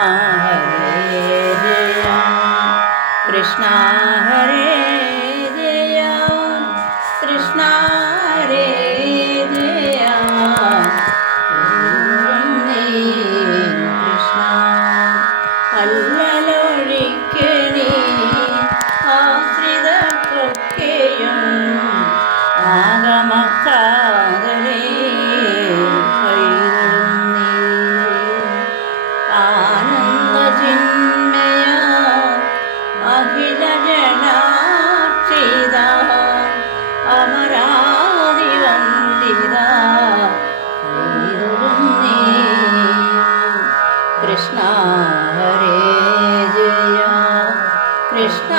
ഹരേ ജയ കൃഷ്ണ ഹരേ ജയ കൃഷ്ണ ഹരേ ജയ കൃഷ്ണ അല്ലലൊഴിക്കണേ ആശ്രിതർക്കൊക്കെയും ആഗമക്കാതലേ കൃഷ്ണ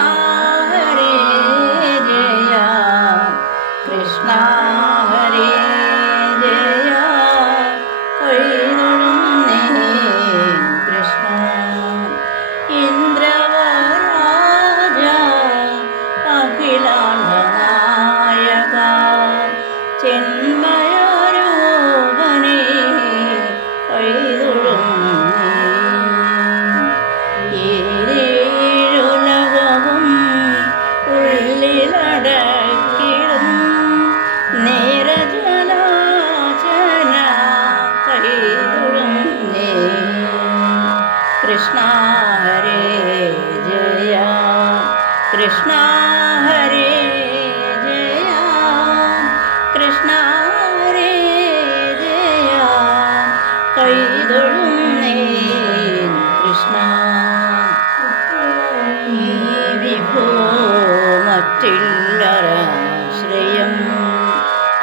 ഹരേ ജയ കൃഷ്ണ ഹരേ ജയ കൃഷ്ണ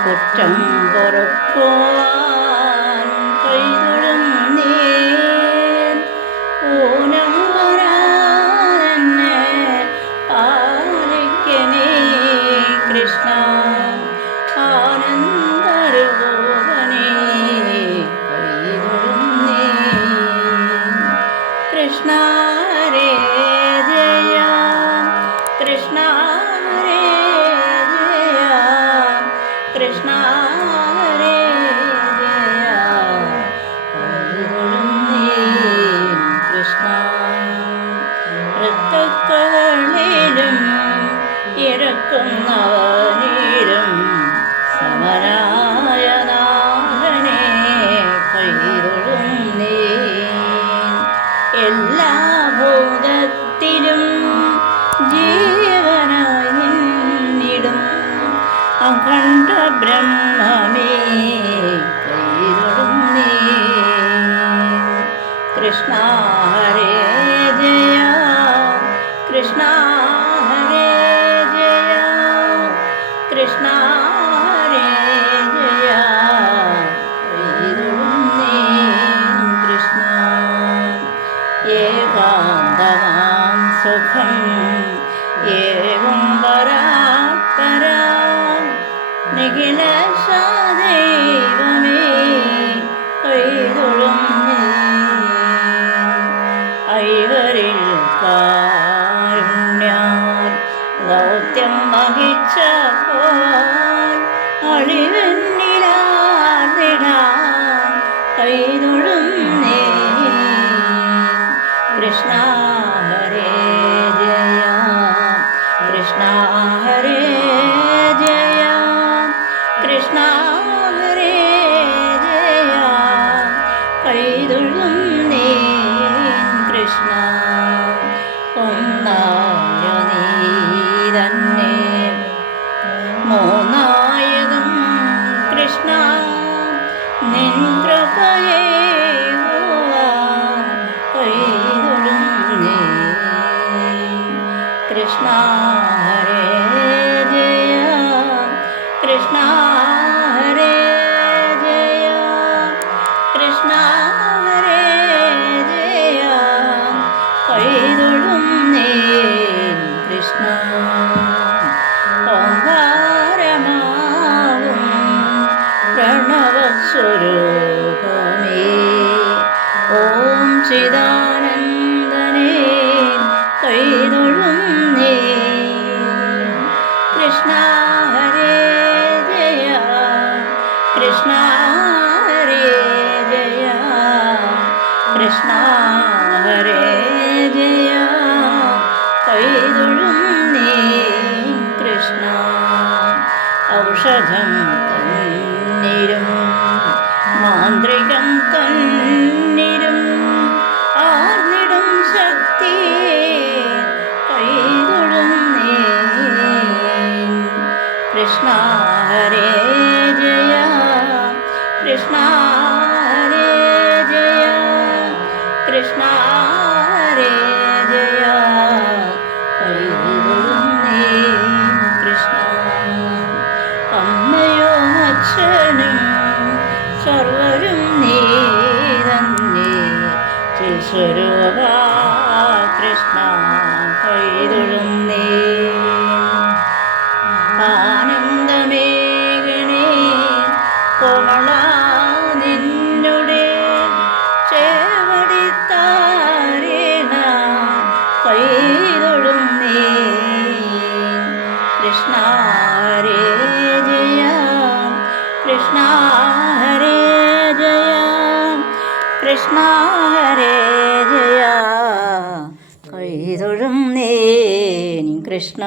കുറ്റം പൊറുക്കുവാൻ കൃഷ്ണ കൃഷ്ണ ഋത്തുക്കളിലും ഇറക്കുന്നവനിലും സമരായ നാഥനെ കൈതൊഴും നീ എല്ലാ ഭൂതത്തിലും ജീവനായി നിന്നിടും അഖണ്ഡ ബ്രഹ്മമേ കൈതൊഴും കൃഷ്ണ ഹരേ നിഖിലശാദൈവമേ കൈതൊഴും നീ ഐവരിൽ കാരുണ്യാൽ ദൗത്യം വഹിച്ചപ്പോൾ അഴിവെന്നിലാതിടാൻ കൈതൊഴും നീ കൃഷ്ണ ഹരേ ജയ കൃഷ്ണ കൈതൊഴും നീ കൃഷ്ണ. ഒന്നായ നീ തന്നെ മൂന്നായതും കൃഷ്ണ. നിൻ കൃപയേ കൈതൊഴും നീ കൃഷ്ണ ഹരേ ജയ. കൃഷ്ണ കൃഷ്ണ. ഓങ്കാരമാവും പ്രണവസ്വരൂപമേ. ഓം ചിദാനന്ദനേ കൈതൊഴും നീ കൃഷ്ണ ഹരേ ജയ കൃഷ്ണ ഹരേ ജയ കൃഷ്ണ ഹരേ ജയ. കൈതൊഴും ഔഷധം തന്നിരും മാന്ത്രികം തന്നിരും. ആർന്നിടും ശക്തി കൈകൊള്ളുന്നേ കൃഷ്ണ ഹരേ ശിശുരൂപ കൃഷ്ണ കൈതൊഴുന്നേ ആനന്ദമേകണേ കോമള നിന്നുടെ ചേവടിത്താരേണ കൈതൊഴുന്നേ. കൃഷ്ണ രേ ജയ കൃഷ്ണ കൃഷ്ണ ഹരേ ജയ. കൈതൊഴും നീ കൃഷ്ണ.